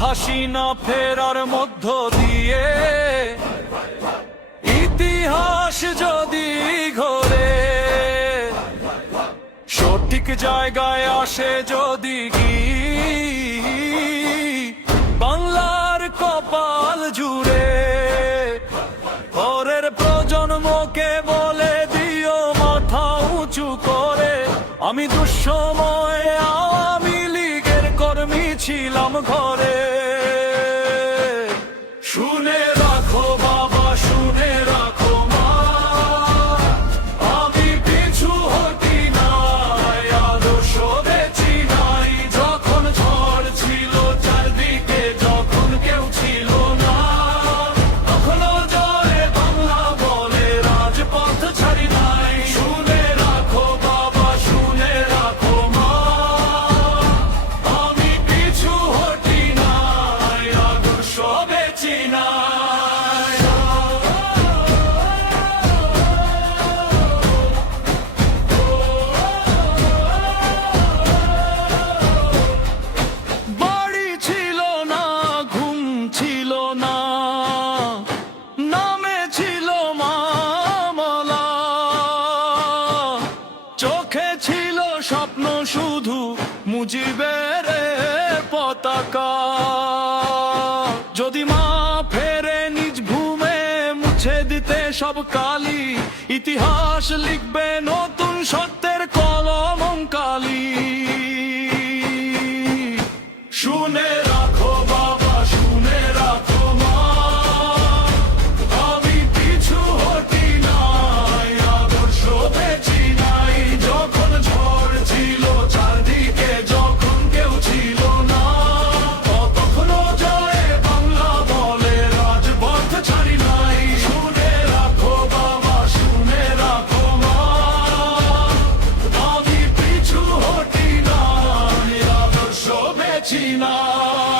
হাসিনা ফেরার মধ্য দিয়ে ইতিহাস যদি ঘোরে, সঠিক জায়গায় আসে যদি কি বাংলার কপাল জুড়ে, পরের প্রজন্মকে বলে দিও মাথা উঁচু করে, আমি দুঃসময়ে আওয়ামী লীগের কর্মী ছিলাম ঘরে। শুনে রাখো বাবা, শুনে রাখো মা, আমি পিছু হটি নাই, আদর্শ বেচি নাই। যখন ঝড় ছিল চারদিকে, যখন কেউ ছিল না, তখনও জয় বাংলা বলে রাজপথ ছাড়ি নাই। শুনে রাখো বাবা, শুনে রাখো মা, আমি পিছু হটি নাই, আদর্শ বেচি নাই। বাড়ি ছিল না, ঘুম ছিল না, নামে ছিল মামলা, চোখে ছিল স্বপ্ন শুধু মুজিবের পতাকা। যদি মা ফেরে নিজ ভূমে মুছে দিতে সব কালি, ইতিহাস লিখবে নতুন সত্যের কলম কালি। শুনে রাখো বাবা, শুনে রাখো মা, আমি পিছু হটি নাই, আদর্শ বেচি নাই। যখন ঝড় ছিল চারদিকে, যখন কেউ ছিল না, তখনও জয় বাংলা বলে রাজপথ ছাড়ি নাই। শুনে রাখো বাবা, শুনে রাখো মা, আমি পিছু হটি নাই, আদর্শ বেচি নাই।